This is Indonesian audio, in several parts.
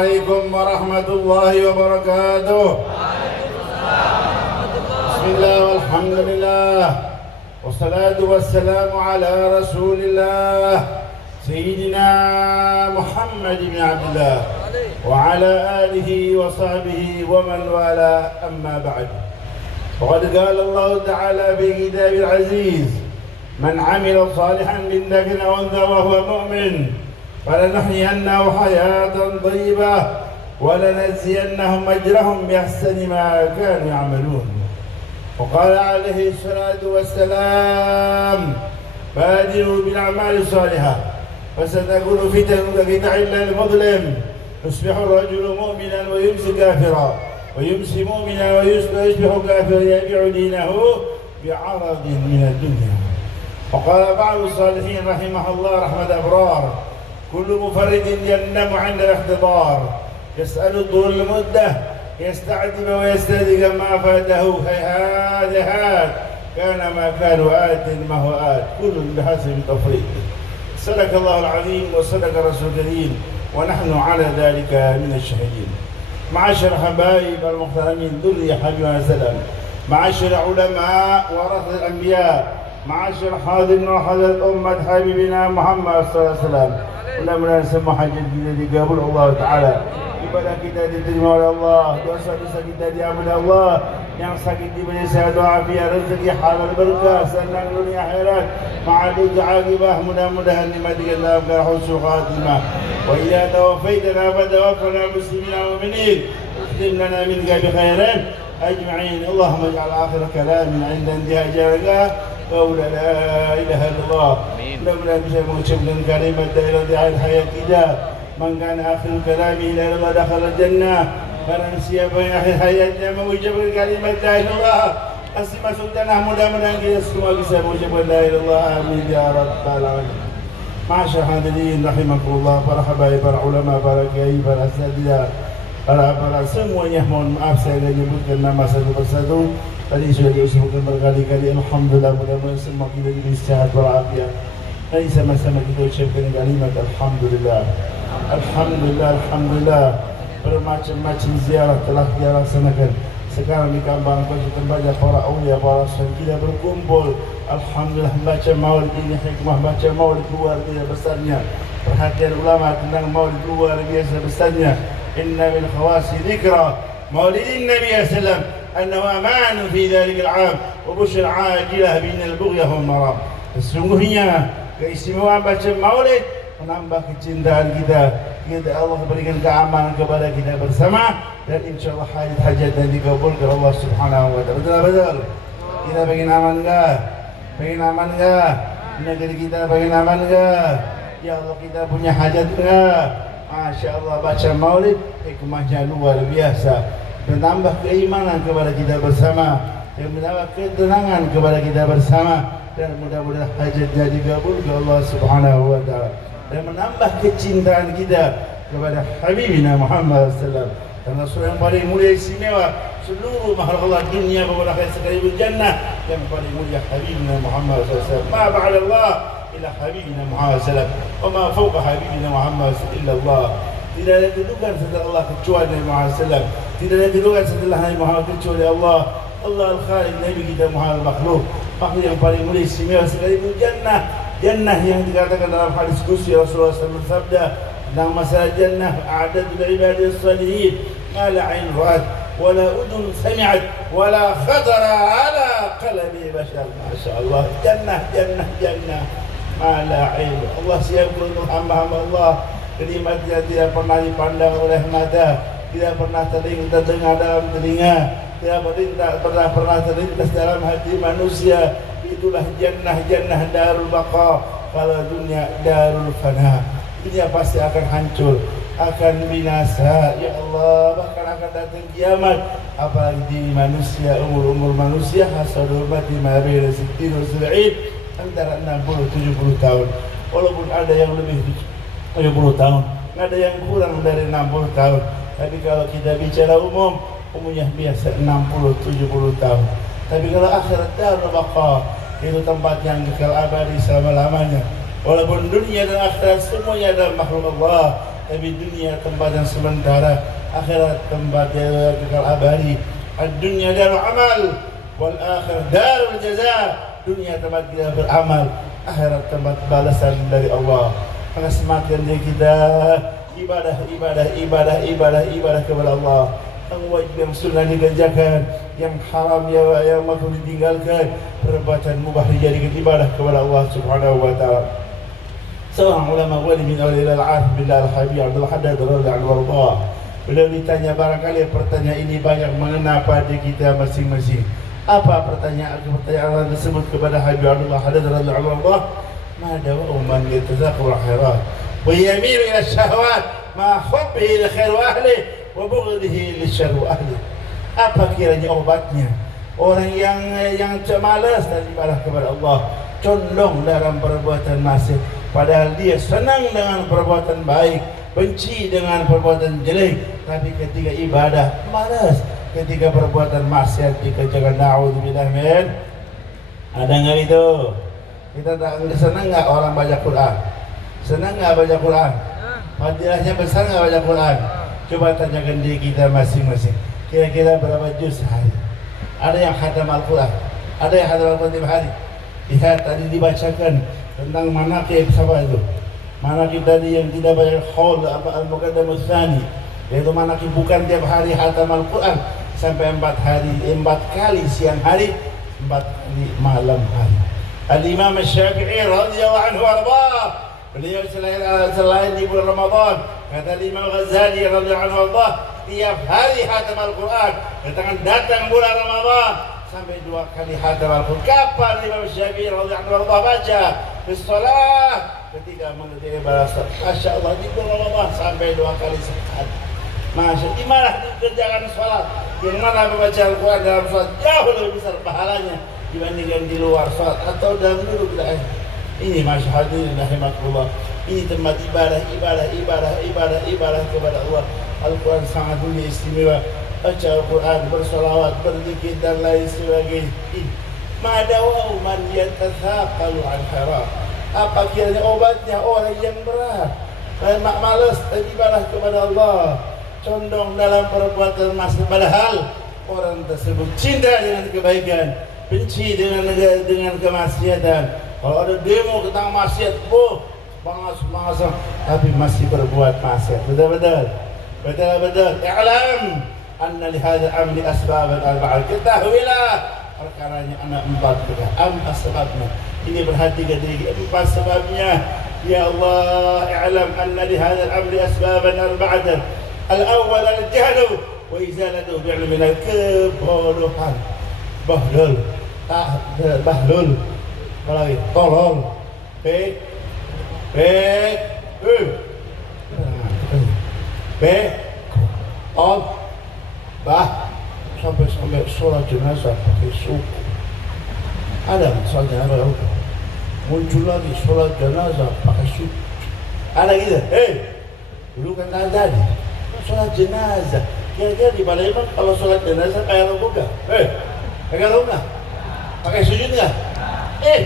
عليكم ورحمة الله وبركاته. بسم الله والحمد لله والصلاة والسلام على رسول الله سيدنا محمد بن عبد الله وعلى آله وصحبه ومن والاه، أما بعد. وقد قال الله تعالى في كتابه العزيز: من عمل صالحا من ذكر أو أنثى وهو مؤمن فلنحيينه حياة طيبة ولنجزينهم أجرهم بأحسن ما كانوا يعملون. وقال عليه الصلاة والسلام: بادروا بالأعمال الصالحة فستكون فتن كقطع الليل المظلم، يصبح الرجل مؤمنا ويمسي كافرا ويمسي مؤمنا ويصبح كافرا يبيع دينه بعرض من الدنيا. وقال بعض الصالحين رحمه الله رحمة أبرار: كل مفرد ينام عند الاحتضار، يسأل طول المدة، يستعتب ويستهدق ما فاته، هيهات هيهات كان ما كان آت ما هو آت، كل بحسب تفريط. صدق الله العظيم وصدق رسول الكريم ونحن على ذلك من الشهيدين. معاشر حبايب المحترمين ذرية حبيبنا السلام، معاشر علماء ورثة الأنبياء، معاشر حاضرين وحضرة أمة حبيبنا محمد صلى الله عليه وسلم. Mudah-mudahan semua hajat kita dikabul Allah Ta'ala, ibadah kita diterima oleh Allah, dosa-dosa kita diampuni Allah, yang sakit diberi sehat walafiat, rezeki halal berkah, senang dunia akhirat, ma'adud aqibah, mudah-mudahan dimatikan dalam keadaan husnul khatimah. Wa idza tawaffaytana fatawaffana muslimin wa mu'minin, اختم لنا منك بخيرين أجمعين. اللهم اجعل آخر كلامنا عند انتهاء أجلك قول لا إله إلا الله. Mudah-mudahan bisa mengucapkan kalimat dalam hayat kita. Man kana akhir kalami la ilaha illallah dakhala jannah. Barang siapa yang akhir hayatnya mengucapkan kalimat la ilaha illallah pasti masuk jannah. Mudah-mudahan kita semua bisa mengucapkan la ilaha illallah. Amin ya rabbal alamin. Masyaallah hadirin rahimakumullah, para habaib, para ulama, para kiai, para asatidzah, para semuanya, mohon maaf saya tidak menyebutkan nama satu persatu. Tadi sudah disebutkan berkali-kali. Alhamdulillah, mudah-mudahan semua kita diberi sehat walafiat. Mari sama-sama kita ucapkan kalimat Alhamdulillah. Alhamdulillah, Alhamdulillah. Bermacam-macam ziarah telah dilaksanakan. Sekarang di Kambang Pagi tempatnya para awliya, para syekh kita berkumpul. Alhamdulillah, baca maulid ini hikmah, baca maulid luar biasa besarnya. Perhatian ulama tentang maulid luar biasa besarnya. Inna min khawasi dzikra maulidin Nabi sallallahu annahu amanu fi dzalikal 'am wa bushra 'ajilah binal bughya wal maram. Sesungguhnya keistimewaan baca maulid menambah kecintaan kita. Kita Allah berikan keamanan kepada kita bersama, dan insyaallah hajat dan dikabulkan Allah Subhanahu wa taala. Betul. Kita pengen aman enggak? Pengen aman enggak? Negeri kita pengen aman enggak? Ya Allah, kita punya hajat enggak? Masya Allah, baca maulid hikmahnya luar biasa, menambah keimanan kepada kita bersama, dan menambah ketenangan kepada kita bersama, dan mudah-mudahan hajatnya dikabulkan Allah Subhanahu wa taala, dan menambah kecintaan kita kepada Habibina Muhammad sallallahu alaihi wasallam, dan Rasul yang paling mulia istimewa seluruh makhluk Allah dunia maupun akhirat sekalipun jannah, yang paling mulia Habibina Muhammad sallallahu alaihi wasallam. Ma ba'da Allah ila Habibina Muhammad sallallahu alaihi wasallam, wa ma fawqa Habibina Muhammad illa Allah. Tidak ada kedudukan setelah Allah kecuali Nabi Muhammad sallallahu alaihi wasallam. Tidak ada kedudukan setelah Nabi Muhammad kecuali Allah. Allah al-Khaliq, Nabi kita Muhammad makhluk yang paling mulia istimewa sekalipun jannah. Jannah yang dikatakan dalam hadis qudsi Rasulullah SAW bersabda tentang masalah jannah, a'adatu lil ibadis salihin ma la 'ain ra'at wa la udhun sami'at wa la khatara 'ala qalbi bashar. Masyaallah, jannah jannah jannah ma la 'ain. Allah siapkan untuk hamba-hamba Allah nikmat yang tidak pernah dipandang oleh mata, tidak pernah terdengar dalam telinga, tidak pernah terlintas dalam hati manusia. Itulah jannah darul baqa, kalau dunia darul fana. Dunia pasti akan hancur, akan binasa, ya Allah, bahkan akan datang kiamat. Apalagi di manusia, umur manusia hasadul mati ma baina 60 wa 70, antara 60-70 tahun. Walaupun ada yang lebih 70 tahun, ada yang kurang dari 60 tahun. Tapi kalau kita bicara umumnya biasa 60-70 tahun. Tapi kalau akhirat darul baqa, itu tempat yang kekal abadi selama-lamanya. Walaupun dunia dan akhirat semuanya adalah makhluk Allah, Tapi dunia tempat yang sementara, akhirat tempat yang kekal abadi. Ad-dunya darul amal, wal akhirah darul jaza. Dunia tempat kita beramal, akhirat tempat balasan dari Allah. Maka semakin kita ibadah kepada Allah, yang wajib yang sunnah dikerjakan, yang haram yang makruh ditinggalkan, perbuatan mubah dijadikan ibadah kepada Allah Subhanahu wa taala. Seorang ulama wali min awliya al-arif billah al-habib Abdul Haddad radhiyallahu anhu, beliau ditanya, barangkali pertanyaan ini banyak mengena pada kita masing-masing. Apa pertanyaan tersebut kepada Habib Abdul Haddad radhiyallahu anhu? Ma dawa'u man yatazakkaru al-khairat wa yamilu ila syahwat ma hubbihi li khair wa ahli wa bughdhihi li syarr wa ahli. Apa kiranya obatnya orang yang malas dan ibadah kepada Allah, condong dalam perbuatan maksiat, padahal dia senang dengan perbuatan baik, benci dengan perbuatan jelek, tapi ketika ibadah malas, ketika perbuatan maksiat dikerjakan. Na'udzubillah min. Ada nggak itu? Kita senang nggak orang baca Quran? Senang nggak baca Quran? Fadilahnya besar nggak baca Quran? Coba tanyakan diri kita masing-masing, kira-kira berapa juz sehari? Ada yang khatam Al-Quran? Ada yang khatam Al-Quran tiap hari? Lihat tadi dibacakan tentang manaqib, siapa itu? Manaqib tadi yang tidak banyak haul al-muqaddam ats-tsani, yaitu manaqib bukan tiap hari khatam Al-Quran, sampai 4 kali siang hari, 4 kali malam hari. Al-Imam Asy-Syafi'i radhiyallahu anhu warḍah, beliau selain di bulan Ramadan, kata Imam Ghazali radhiyallahu anhu warḍah, tiap hari khatam Al-Quran. Datang bulan Ramadan sampai 2 kali khatam Al-Quran. Kapan Imam Syafi'i radhiyallahu anhu baca? Di shalah, ketika mengerti ibadah. Masya Allah, di bulan Ramadan sampai 2 kali sekali. Masya Allah, di mana dikerjakan sholat? Yang mana membaca Al-Quran dalam sholat jauh lebih besar pahalanya dibandingkan di luar sholat atau dalam duduk. Ini Masya Allah, rahimakumullah. Ini tempat ibadah kepada Allah. Al-Quran sangat mulia, istimewa. Baca Al-Quran, bersolawat, berzikir dan lain sebagainya. Madawau man yatathaqalu an haram. Apa kiranya obatnya orang yang berat, malas ibadah kepada Allah, condong dalam perbuatan maksiat, padahal orang tersebut cinta dengan kebaikan, benci dengan kemaksiatan. Kalau ada demo tentang maksiat, semangat, tapi masih berbuat maksiat. Betul. I'lam anna li hadha amri asbaban arba'ah. Ketahuilah perkaranya anak 4 asbabnya. Ini perhatikan diri 4 sebabnya. Ya Allah, i'lam anna li hadha amri asbaban arba'ah. Al-awwal al-jahlu wa izalatu bi'ilmin al-kebodohan. Bahlul. Apalagi tolol. Sampai sholat jenazah pakai suku. Ada sholat jenazah muncul lagi sholat jenazah pakai suku. Ada gitu. Dulu kan ada tadi sholat jenazah. Kira-kira di Palembang kalau sholat jenazah kayak rukuk nggak? Pakai rukuk nggak? Pakai sujud nggak?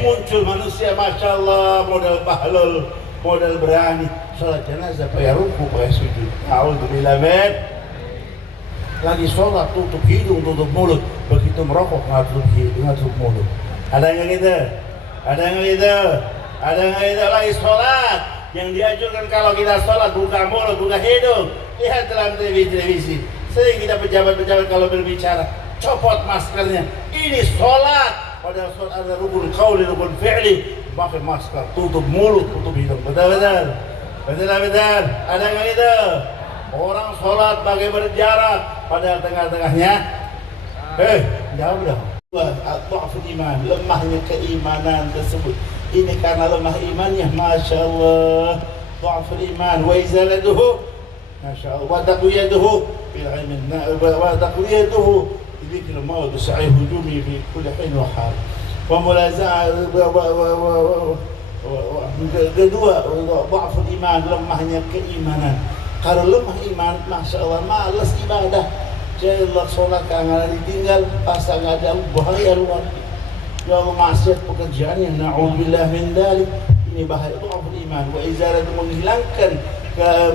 Muncul manusia, Masya Allah, modal bahlul, modal berani, sholat jenazah pakai rukuk, pakai sujud. A'udzubillah min. Lagi sholat tutup hidung, tutup mulut, begitu merokok nggak tutup hidung, nggak tutup mulut. Ada yang gitu? Lagi sholat, yang dianjurkan kalau kita sholat buka mulut, buka hidung. Lihat dalam televisi, sering kita pejabat-pejabat kalau berbicara copot maskernya. Ini sholat, padahal sholat ada rukun qauli, rukun fi'li. Pakai masker, tutup mulut, tutup hidung. Betul. Ada yang gitu? Orang sholat pakai berjarak, padahal tengah-tengahnya jauh dah. Dha'ful iman, lemahnya keimanan tersebut. Ini karena lemah imannya, Masya Allah. Dha'ful iman wa izalatuhu, Masya Allah. Wa taqwiyaduhu bil ilmi, wa taqwiyaduhu bi dhikril maut, sa'i hujumi fi kulli hin wa hal. Wa mulaza'ah kedua, dha'ful iman, lemahnya keimanan. Kalau lemah iman, Masya Allah, malas ibadah. Jalan sholat kangen ditinggal, pasang ada bahaya luar. Ya Allah, maksiat pekerjaannya, na'udzubillah min dzalik. Ini bahaya, dha'ful iman. Wa izalatu, menghilangkan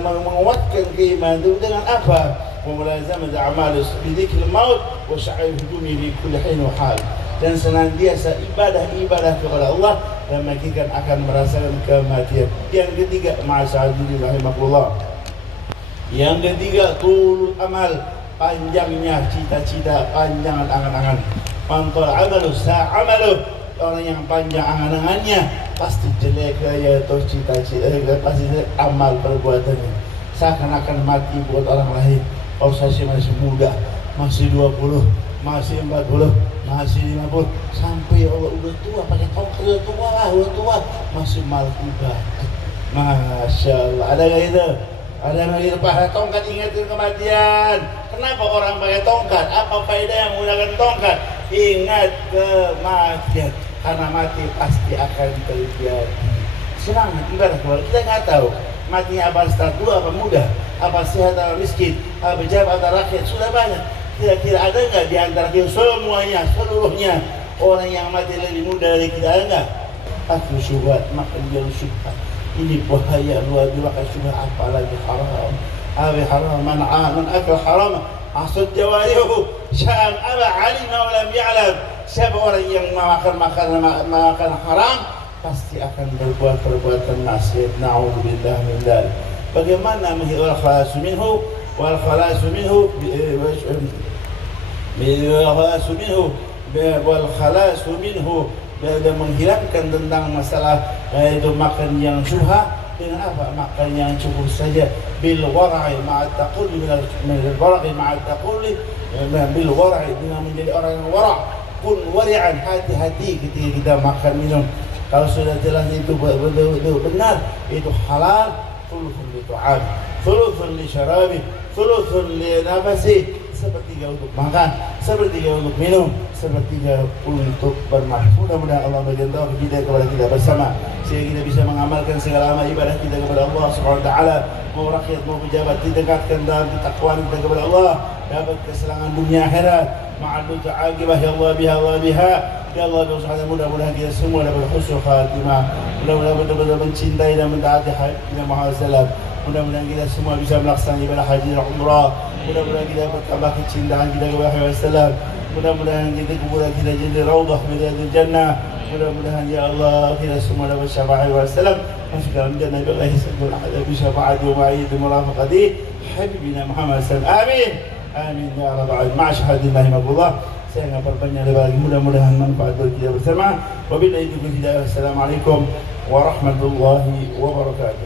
menguatkan keimanan itu dengan apa? Memulazamah amal bidzikr maut wa sa'i hujumi fi kulli hin wa hal. Dan senantiasa ibadah kepada Allah dan mengakibatkan akan merasakan kematian. Yang ketiga, ma'asyirin rahimakumullah. Yang ketiga, tulul amal, panjangnya cita-cita, panjang angan-angan. Mantul amalu sa'amalu, orang yang panjang angan-angannya pasti jelek ya atau cita-cita, pasti amal perbuatannya. Seakan-akan mati buat orang lain. Oh saya masih muda, masih 20, masih 40, masih 50, sampai Allah udah tua, pakai tongkat udah tua, masih malah ibadah. Masya Allah, ada nggak itu? Ada nggak itu? Pakai tongkat, ingatin kematian. Kenapa orang pakai tongkat? Apa faedah yang menggunakan tongkat? Ingat kematian, karena mati pasti akan terjadi. Senang ibadah kalau kita nggak tahu matinya apa setelah tua apa muda, apa sehat atau miskin, apa pejabat atau rakyat, sudah banyak. Kira-kira ada nggak di antara kita semuanya, seluruhnya orang yang mati lebih muda dari kita, ada nggak? Aku syubhat, makan dia syubhat. Ini bahaya luar biasa, syubhat apalagi haram. Abi haram, man akal haram, asad jawarihu, syam aba alim wa lam ya'lam. Siapa orang yang makan haram pasti akan berbuat perbuatan maksiat. Na'udzubillah min dzalik. Bagaimana wal khalasu minhu wal khalasu minhu wal khalasu minhu, dan menghilangkan tentang masalah itu makan yang syubhat dengan apa? Makan yang cukup saja. Bil wara'i ma'at taqulli min al-wara'i ma'at taqulli bil wara'i, dengan menjadi orang yang wara'. Kun wari'an, hati-hati ketika kita makan minum. Kalau sudah jelas itu benar, itu halal, thuluthun li tu'am, thuluthun li syarabi, thuluthun li nafasi, sepertiga untuk makan, sepertiga untuk minum, sepertiga untuk bermakan. Mudah-mudahan Allah berikan taufik kita kepada kita bersama, sehingga kita bisa mengamalkan segala amal ibadah kita kepada Allah Subhanahu wa taala. Mau rakyat mau pejabat didekatkan dalam ketakwaan kita kepada Allah, dapat keselamatan dunia akhirat. Ma'adul ta'aqibah ya Allah biha wa biha. Ya Allah subhanahu, mudah-mudahan kita semua dapat husnul khatimah. Mudah-mudahan betul-betul mencintai dan mentaati Nabi Muhammad SAW. Mudah-mudahan kita semua bisa melaksanakan ibadah haji dan umrah. Mudah-mudahan kita dapat tambah kecintaan kita kepada Muhammad SAW. Mudah-mudahan kita kuburan kita jadi raudhah min riyadil jannah. Mudah-mudahan ya Allah kita semua dapat syafaat Rasulullah masuk dalam jannah billahi sabul ahad bi syafaati wa ma'id murafaqati habibina Muhammad SAW. Amin. Amin ya rabbal alamin. Ma'asyhadin rahimahullah. Saya nggak perpanjang lagi, mudah-mudahan manfaat bagi kita bersama. Wabillahi taufiq hidayah. Assalamualaikum warahmatullahi wabarakatuh.